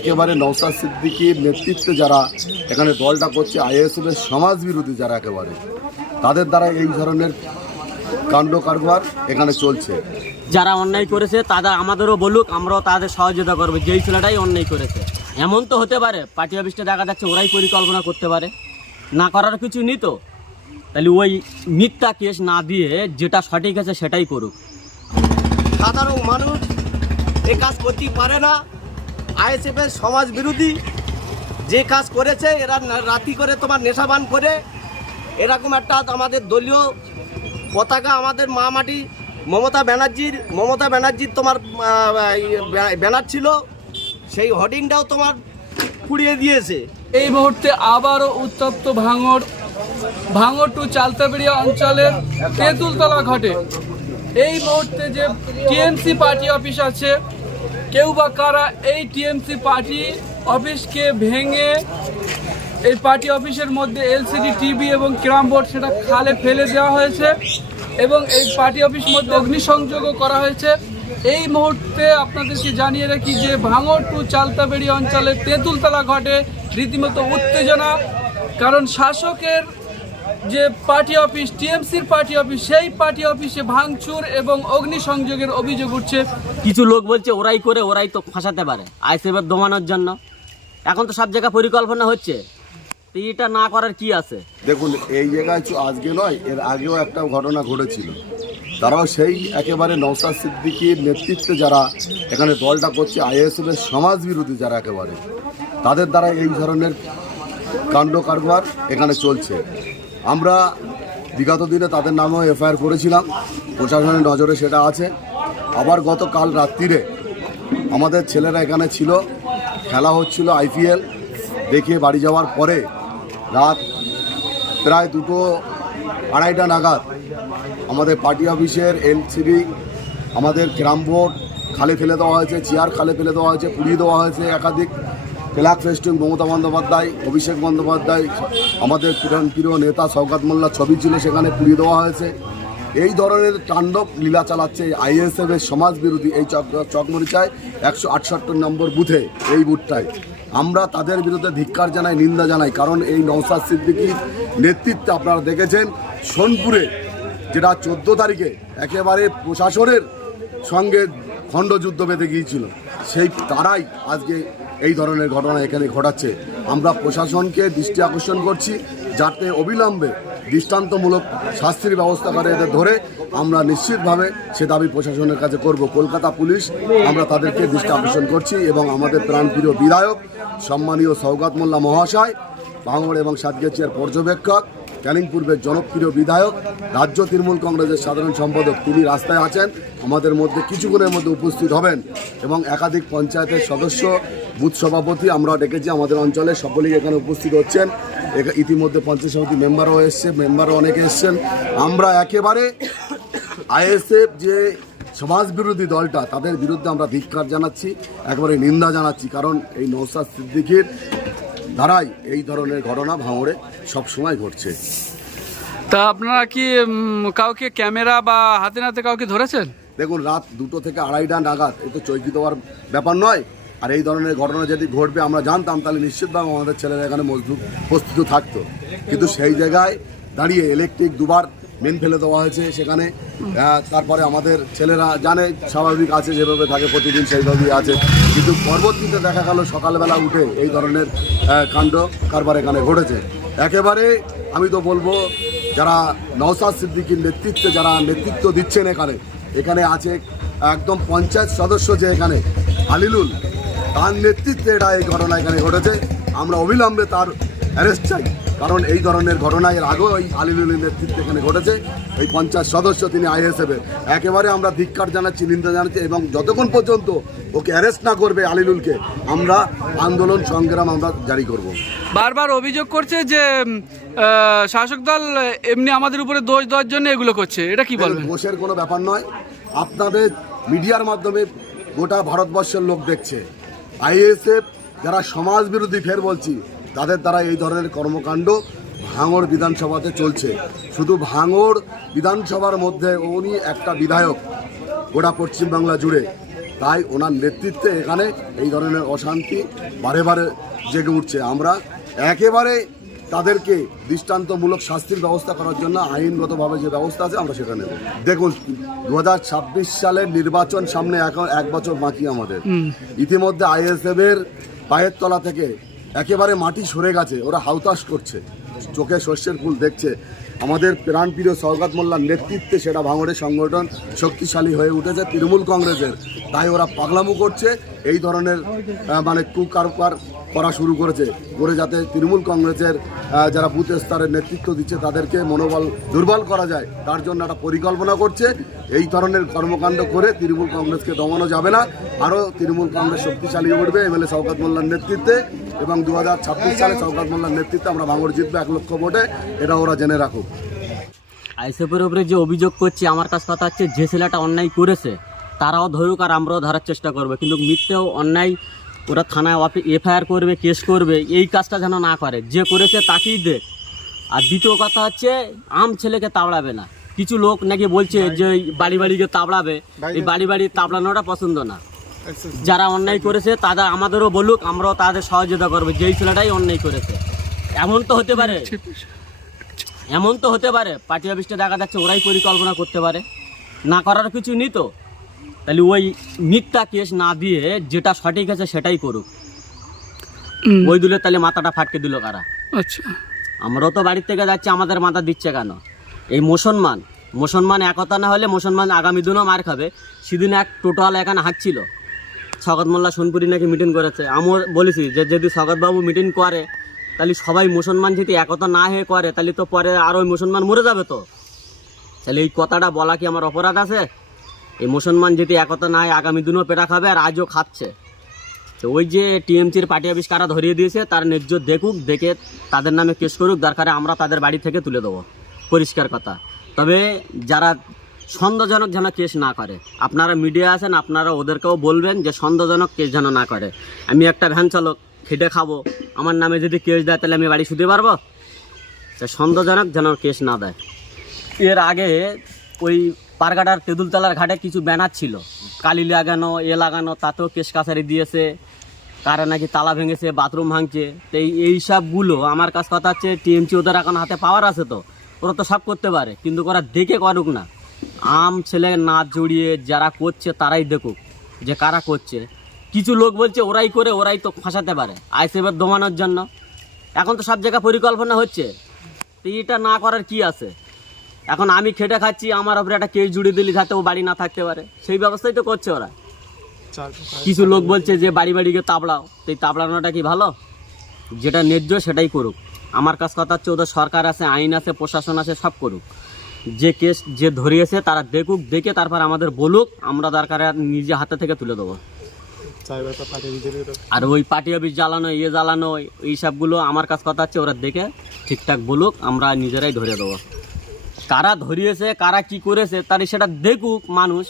একেবারে নৌসাদ সিদ্দিকির নেতৃত্বে যারা এখানে দলটা করছে আইএসএফ এর সমাজ বিরোধী যারা একেবারে তাদের দ্বারা এই ধরনের কাণ্ড কারবার এখানে চলছে। যারা অন্যায় করেছে তারা আমাদেরও বলুক আমরাও তাদের সহযোগিতা করব। যেই ছেলেটাই অন্যায় করেছে। এমন তো হতে পারে পার্টি অফিসটা দেখা যাচ্ছে ওরাই পরিকল্পনা করতে পারে। না করার কিছু নিত তাহলে ওই মিথ্যা কেস না দিয়ে যেটা সঠিক আছে সেটাই করুক। সাধারণ মানুষ এ কাজ করতেই পারে না। আইএসএফ এর সমাজ বিরোধী যে কাজ করেছে, এরা রাতি করে তোমার নেশাবান করে, এরকম একটা আমাদের দলীয় পতাকা আমাদের মা মাটি, মমতা ব্যানার্জির মমতা ব্যানার্জির তোমার ব্যানার ছিল, সেই হডিংটাও তোমার পুড়িয়ে দিয়েছে। এই মুহূর্তে আবারও উত্তপ্ত ভাঙর ভাঙর টু চালতাবেড়িয়া অঞ্চলের তেঁতুলতলা ঘটে। এই মুহূর্তে যে টিএমসি পার্টি অফিস আছে কেউ বা কারা এই টিএমসি পার্টি অফিসকে ভেঙে এই পার্টি অফিসের মধ্যে এলসিডি, টিভি এবং ক্যারাম বোর্ড সেটা খালে ফেলে দেওয়া হয়েছে এবং এই পার্টি অফিস মধ্যে অগ্নিসংযোগও করা হয়েছে। এই মুহূর্তে আপনাদেরকে জানিয়ে রাখি যে ভাঙড় টু চালতাবেড়ি অঞ্চলে তেঁতুলতলা ঘটে রীতিমতো উত্তেজনা, কারণ শাসকের যে পার্টি অফিস টিএমসির পার্টি অফিস সেই পার্টি অফিসে ভাঙচুর এবং অগ্নিসংযোগের অভিযোগ উঠছে। কিছু লোক বলছে ওরাই করে ওরাই তো ফাঁসাতে পারে আইসিএফ দমানোর জন্য। এখন তো সব জায়গায় পরিকল্পনা হচ্ছে। তো এটা না করার কি আছে? দেখুন এই জায়গায় আজকে নয় এর আগেও একটা ঘটনা ঘটেছিল। তারাও সেই একেবারে নৌসাদ সিদ্দিকির নেতৃত্বে যারা এখানে দলটা করছে আইএসএফ এর সমাজ বিরোধী যারা একেবারে তাদের দ্বারা এই ধরনের কাণ্ড কারবার এখানে চলছে। আমরা বিগত দিনে তাদের নামেও এফআইআর করেছিলাম। প্রশাসনের নজরে সেটা আছে। আবার গতকাল রাত্রিরে আমাদের ছেলেরা এখানে ছিল। খেলা হচ্ছিল আইপিএল। দেখে বাড়ি যাওয়ার পরে রাত প্রায় দুটো আড়াইটা নাগাদ আমাদের পার্টি অফিসের এলসিডি আমাদের ক্যারাম বোর্ড খালে ফেলে দেওয়া হয়েছে, চেয়ার খালে ফেলে দেওয়া হয়েছে, পুড়িয়ে দেওয়া হয়েছে একাধিক। ফ্ল্যাগ ফেস্টুন, মমতা বন্দ্যোপাধ্যায়, অভিষেক বন্দ্যোপাধ্যায়, আমাদের প্রিয় প্রিয় নেতা শওকাত মোল্লার ছবি ছিল সেখানে পুড়িয়ে দেওয়া হয়েছে। এই ধরনের তাণ্ডব লীলা চালাচ্ছে আইএসএফ এর সমাজ বিরোধী এই চক, চকমরিচায় একশো আটষট্টি নম্বর বুথে, এই বুথটায়। আমরা তাদের বিরুদ্ধে ধিক্কার জানাই, নিন্দা জানাই, কারণ এই নৌসাদ সিদ্দিকির নেতৃত্বে আপনারা দেখেছেন, সোনপুরে যেটা চোদ্দ তারিখে একেবারে প্রশাসনের সঙ্গে খণ্ডযুদ্ধ বেঁধে গিয়েছিল, সেই, তারাই আজকে এই ধরনের ঘটনা এখানে ঘটাচ্ছে। আমরা প্রশাসনকে দৃষ্টি আকর্ষণ করছি যাতে অবিলম্বে দৃষ্টান্তমূলক শাস্তির ব্যবস্থা করে এদের ধরে আমরা নিশ্চিতভাবে সে দাবি প্রশাসনের কাছে করব। কলকাতা পুলিশ, আমরা তাদেরকে দৃষ্টি আকর্ষণ করছি এবং আমাদের প্রাণপ্রিয় বিধায়ক, সম্মানীয় সৌগাত মোল্লা মহাশয় ভাঙড় এবং সাতগেছিয়ার পর্যবেক্ষক, ক্যানিং জনপ্রিয় বিধায়ক, রাজ্য তৃণমূল কংগ্রেসের সাধারণ সম্পাদক তিনি রাস্তায় আছেন। আমাদের মধ্যে কিছুক্ষণের মধ্যে উপস্থিত হবেন এবং একাধিক পঞ্চায়েতের সদস্য বুথ সভাপতি আমরা ডেকেছি আমাদের অঞ্চলে সকলেই এখানে উপস্থিত হচ্ছেন। ইতিমধ্যে পঞ্চায়েত সমিতি মেম্বারও এসছে মেম্বারও অনেকে এসছেন। আমরা একেবারে আইএসএফ যে সমাজ বিরোধী দলটা তাদের বিরুদ্ধে আমরা ধিক্কার জানাচ্ছি একবারে নিন্দা জানাচ্ছি। কারণ এই নৌসাদ সিদ্দিকির দ্বারাই এই ধরনের ঘটনা ভাঙড়ে সবসময় ঘটছে। তা আপনারা কি কাউকে ক্যামেরা বা হাতে নাতে কাউকে ধরেছেন? দেখুন রাত দুটো থেকে আড়াইটা নাগাদ এ তো চৈকি দেওয়ার ব্যাপার নয় আর এই ধরনের ঘটনা যদি ঘটবে, আমরা জানতাম, তাহলে নিশ্চিতভাবে আমাদের ছেলেরা এখানে মজদুর, প্রস্তুত থাকতো। কিন্তু সেই জায়গায় দাঁড়িয়ে ইলেকট্রিক দুবার মেন ফেলে দেওয়া হয়েছে। সেখানে তারপরে আমাদের ছেলেরা জানে, স্বাভাবিক আছে, যেভাবে থাকে প্রতিদিন সেইভাবেই আছে। কিন্তু পরবর্তীতে দেখা গেল, সকালবেলা উঠে এই ধরনের কাণ্ড কারবার এখানে ঘটেছে। একেবারে আমি তো বলব, যারা নওসাদ সিদ্দিকির নেতৃত্বে, যারা নেতৃত্ব দিচ্ছেন এখানে এখানে আছে একদম পঞ্চায়েত সদস্য যে এখানে আলিলুল তার নেতৃত্বে এটা এই ঘটনা এখানে ঘটেছে। আমরা অবিলম্বে তার অ্যারেস্ট চাই। কারণ এই ধরনের ঘটনা এর আগেও এই আলিলুলের নেতৃত্বে এখানে ঘটেছে। এই পঞ্চাশ সদস্য তিনি আইএসএফের একেবারে আমরা ধিক্কার জানাচ্ছি নিন্দা জানাচ্ছি এবং যতক্ষণ পর্যন্ত ওকে অ্যারেস্ট না করবে আলিলুলকে আমরা আন্দোলন সংগ্রাম আমরা জারি করব। বারবার অভিযোগ করছে যে শাসক দল এমনি আমাদের উপরে দোষ দেওয়ার জন্য এগুলো করছে। এটা কি বলবেন? দোষের কোনো ব্যাপার নয়। আপনাদের মিডিয়ার মাধ্যমে গোটা ভারতবর্ষের লোক দেখছে। আইএসএফ যারা সমাজ বিরোধী ফের বলছি, তাদের দ্বারা এই ধরনের কর্মকাণ্ড ভাঙড় বিধানসভাতে চলছে। শুধু ভাঙড় বিধানসভার মধ্যে উনি একটা বিধায়ক, গোটা পশ্চিমবাংলা জুড়ে। তাই ওনার নেতৃত্বে এখানে এই ধরনের অশান্তি বারে বারে জেগে উঠছে। আমরা একেবারে তাদেরকে দৃষ্টান্তমূলক শাস্তির ব্যবস্থা করার জন্য আইনগতভাবে যে ব্যবস্থা আছে আমরা সেটা নেব। দেখুন দু হাজার ছাব্বিশ সালের নির্বাচন সামনে এখন এক বছর বাকি আমাদের। ইতিমধ্যে আইএসএফ এর পায়ের তলা থেকে একেবারে মাটি সরে গেছে ওরা হাউতাস করছে। চোখে শস্যের ফুল দেখছে। আমাদের প্রাণপ্রিয় সৌগত মোল্লার নেতৃত্বে সেটা ভাঙড়ের সংগঠন শক্তিশালী হয়ে উঠেছে। তৃণমূল কংগ্রেসের। তাই ওরা পাগলামো করছে। এই ধরনের মানে কুকারবার করা শুরু করেছে। করে যাতে তৃণমূল কংগ্রেসের যারা বুথ স্তরের নেতৃত্ব দিচ্ছে, তাদেরকে মনোবল দুর্বল করা যায়। তার জন্য একটা পরিকল্পনা করছে। এই ধরনের কর্মকাণ্ড করে তৃণমূল কংগ্রেসকে দমানো যাবে না। আরও তৃণমূল কংগ্রেস শক্তিশালী উঠবে এমএলএ শওকত মোল্লার নেতৃত্বে এবং দু হাজার ছাব্বিশ সালে শওকত মোল্লার নেতৃত্বে আমরা ভাঙড় জিতবে এক লক্ষ ভোটে। এটা ওরা জেনে রাখুক। আইসেফের উপরে যে অভিযোগ করছে, আমার কাছে কথা হচ্ছে যে ছেলেটা অন্যায় করেছে, তারাও ধরুক আর আমরাও ধরার চেষ্টা করব। কিন্তু মিথ্যেও অন্যায় ওরা থানায় এফআইআর করবে কেস করবে এই কাজটা যেন না করে। যে করেছে তাকেই দেখ আর দ্বিতীয় কথা হচ্ছে আম ছেলেকে তাবড়াবে না। কিছু লোক নাকি বলছে যে বাড়ি বাড়িকে তাবড়াবে। এই বাড়ি বাড়ি তাবড়ানোটা পছন্দ না। যারা অন্যায় করেছে তারা আমাদেরও বলুক আমরাও তাদের সহযোগিতা করব। যেই ছেলেটাই অন্যায় করেছে। এমন তো হতে পারে। এমন তো হতে পারে। পার্টি অফিসটা দেখা যাচ্ছে ওরাই পরিকল্পনা করতে পারে। না করার কিছু নেই তো। তাহলে ওই মিথ্যা কেস না দিয়ে যেটা সঠিক আছে সেটাই করুক। ওই দিলে তাহলে মাথাটা ফাটকে দিল কারা? আচ্ছা। আমরাও তো বাড়ির থেকে যাচ্ছি আমাদের মাথা দিচ্ছে কেন? এই মুসলমান মুসলমান একতা না হলে মুসলমান আগামী দিনও মার খাবে। সেদিন এক টোটাল এখানে হাঁটছিল। শকত মোল্লা সোনপুরি নাকি মিটিং করেছে। আমিও বলেছি যে যদি শকতবাবু মিটিং করে তাহলে সবাই মুসলমান যদি একতা না হয়ে করে তাহলে তো পরে আর ওই মুসলমান মরে যাবে তো। তাহলে এই কথাটা বলা কি আমার অপরাধ আছে? এই মুসলমান যদি একতা না হয় আগামী দিনও পেটা খাবে আর আজও খাচ্ছে। তো ওই যে টিএমসির পার্টি অফিস কারা ধরিয়ে দিয়েছে, তার ন্যায্য দেখুক, দেখে তাদের নামে কেস করুক, দরকারে আমরা তাদের বাড়ি থেকে তুলে দেবো। পরিষ্কার কথা। তবে যারা সন্দেহজনক যেন কেস না করে, আপনারা মিডিয়া আছেন, আপনারা ওদেরকেও বলবেন যে সন্দেহজনক কেস যেন না করে। আমি একটা ভ্যান চালক, খেটে খাব। আমার নামে যদি কেস দেয়, তাহলে আমি বাড়ি শুতে পারব? তো সন্দেহজনক যেন কেস না দেয়। এর আগে ওই পারগাটার তেঁতুলতলার ঘাটে কিছু ব্যানার ছিল। কালি লাগানো, এ লাগানো, তাতেও কেস কাছারি দিয়েছে। কারে নাকি তালা ভেঙেছে, বাথরুম ভাঙছে। তো এই এইসবগুলো আমার কাছে কথা হচ্ছে, টিএমসি ওদের এখন হাতে পাওয়ার আছে তো। ওরা তো সব করতে পারে, কিন্তু ওরা দেখে করুক না। আম ছেলে না জড়িয়ে যারা করছে তারাই দেখুক যে কারা করছে। কিছু লোক বলছে ওরাই করে, ওরাই তো ফাঁসাতে পারে আইসেফের দমানোর জন্য। এখন তো সব জায়গায় পরিকল্পনা হচ্ছে। তো এটা না করার কি আছে? এখন আমি খেটে খাচ্ছি আমার ওপরে একটা কেস জুড়ে দিলি যাতে ও বাড়ি না থাকতে পারে। সেই ব্যবস্থাই তো করছে ওরা। কিছু লোক বলছে যে বাড়ি বাড়িকে তাবড়াও। তো এই তাবড়ানোটা কি ভালো? যেটা ন্যায্য সেটাই করুক। আমার কাছে কথা হচ্ছে ওদের সরকার আছে আইন আছে প্রশাসন আছে সব করুক। যে কেস যে ধরিয়েছে তারা দেখুক দেখে তারপর আমাদের বলুক আমরা দরকারে নিজে হাতে থেকে তুলে দেবো। আর ওই পার্টি অফিস জ্বালানো ইয়ে জ্বালানো এই সবগুলো আমার কাছে কথা হচ্ছে ওরা দেখে ঠিকঠাক বলুক আমরা নিজেরাই ধরে দেবো। কারা ধরিয়েছে কারা কি করেছে তার সেটা দেখুক মানুষ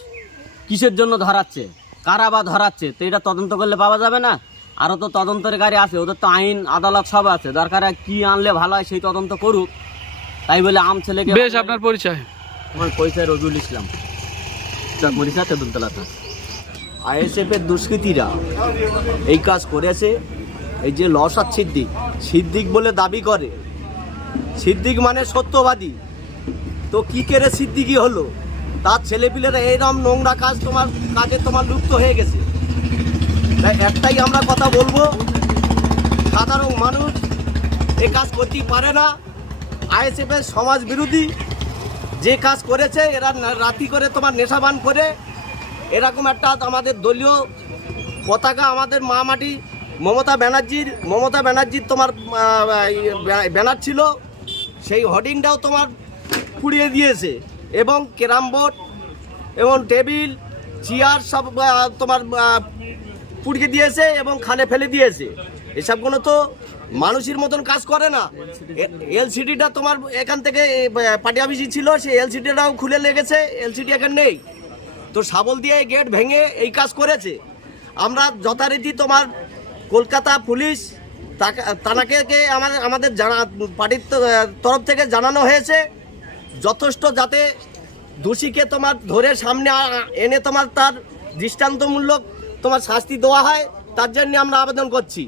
কিসের জন্য ধরাচ্ছে কারা বা ধরাচ্ছে তো এটা তদন্ত করলে পাওয়া যাবে না। আরও তো তদন্তের গাড়ি আছে ওদের তো আইন আদালত সব আছে দরকার কি আনলে ভালো হয় সেই তদন্ত করুক। তাই বলে আম ছেলেকে বেশ আপনার পরিচয়। আমার পরিচয় রবিউল ইসলাম। মরিচা তেঁতুলতলাতে আইএসএফের দুষ্কৃতীরা এই কাজ করেছে এই যে লসাদ সিদ্দিক সিদ্দিক বলে দাবি করে। সিদ্দিক মানে সত্যবাদী। তো কি করে সিদ্দিকি হলো? তার ছেলেপিলেরা এইরকম নোংরা কাজ তোমার কাজে তোমার লুপ্ত হয়ে গেছে। একটাই আমরা কথা বলব, সাধারণ মানুষ এ কাজ করতেই পারে না। আইএসএফের সমাজ বিরোধী যে কাজ করেছে, এরা রাতি করে তোমার নেশাবান করে। এরকম একটা আমাদের দলীয় পতাকা আমাদের মা মাটি, মমতা ব্যানার্জির মমতা ব্যানার্জির তোমার ব্যানার ছিল। সেই হোর্ডিংটাও তোমার পুড়িয়ে দিয়েছে। এবং ক্যারাম বোর্ড এবং টেবিল, চেয়ার সব তোমার পুড়িয়ে দিয়েছে এবং খালে ফেলে দিয়েছে। এসবগুলো তো মানুষের মতন কাজ করে না। এলসিডিটা তোমার এখান থেকে পার্টি অফিসই ছিল সেই এলসিডিটাও খুলে লেগেছে, এলসিডি এখন নেই। তো শাবল দিয়ে গেট ভেঙে এই কাজ করেছে। আমরা যথারীতি তোমার কলকাতা পুলিশ তানাকে কে আমাদের আমাদের জানা, পার্টির তরফ থেকে জানানো হয়েছে। যথেষ্ট যাতে দোষীকে তোমার ধরে সামনে এনে তোমার তার দৃষ্টান্তমূলক তোমার শাস্তি দেওয়া হয়, তার জন্য আমরা আবেদন করছি।